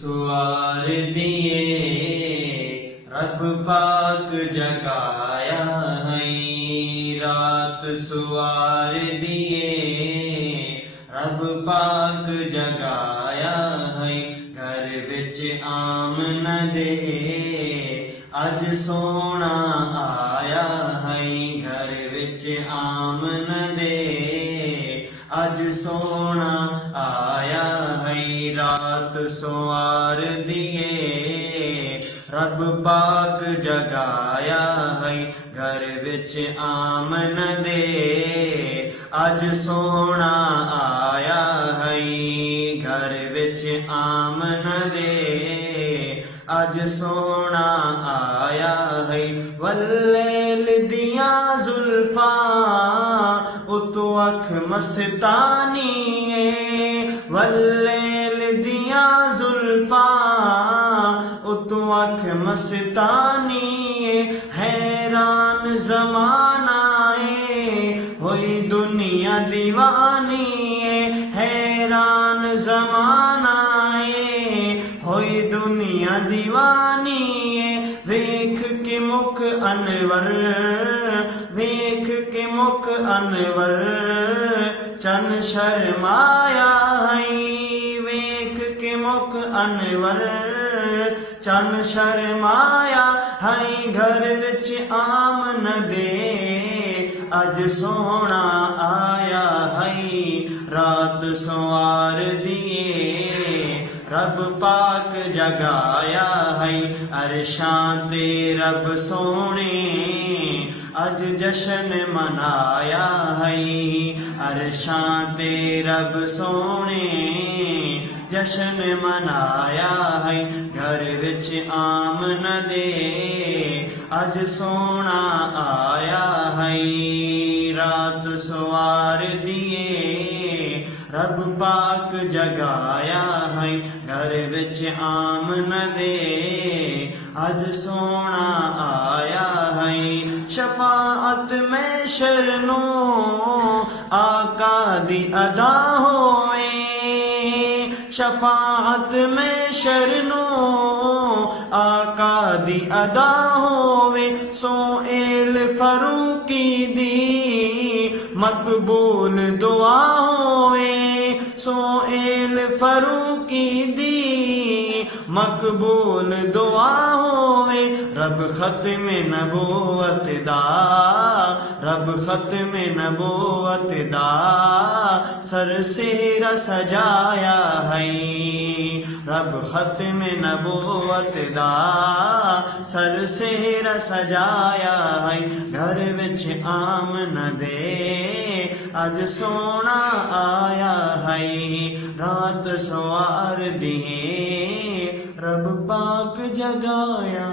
सुवार दिए रब पाक जगाया है। रात सुवार दिए रब पाक जगाया है। घर विच आमन दे अज सोना आया है। घर विच आमन दे अज सोना आया है। रात सुवार दिए रब पाक जगाया है। घर विच आमन दे अज सोना आया है। घर विच आमन दे अज सोना आया है। वल्लैल दियां जुल्फा उतो अख मस्तानी है। वल्लैल दियां जुल्फा उतो अख मस्तानी है। हैरान जमाना है होई दुनिया दीवानी है। हैरान जमाना है होई दुनिया दीवानी है। वेख के मुख अनवर वेख के मुख अनवर चन शर्माया है। वेख के मुख अनवर चन शर्माया है। घर विच आमन दे अज सोना आया है। रात सुवार दिए रब पाक जगाया है। अरशां ते रब सोने अज जश्न मनाया है। अरशां ते रब सोने जश्न मनाया है। घर विच आमन दे अज सोना आया है। रात सुवार दिए रब पाक जगाया है। घर विच आमन दे अज सोना आया है। शफाअत में शरणो आका दी अदा होए। शफाअत में शरणो आका दी अदा होवे। सोएल फरूकी दी मकबूल दुआ होवे। सोएल फरूकी दी मकबूल दुआ होवे। रब खत्म नबूवत दा रब खत्म नबूवत दा सर सेहरा सजाया है। रब खत्म नबूवत दा सर सेहरा सजाया है। घर विच आमन दे अज सोना आया है। रात सुवार दिए रब पाक जगाया।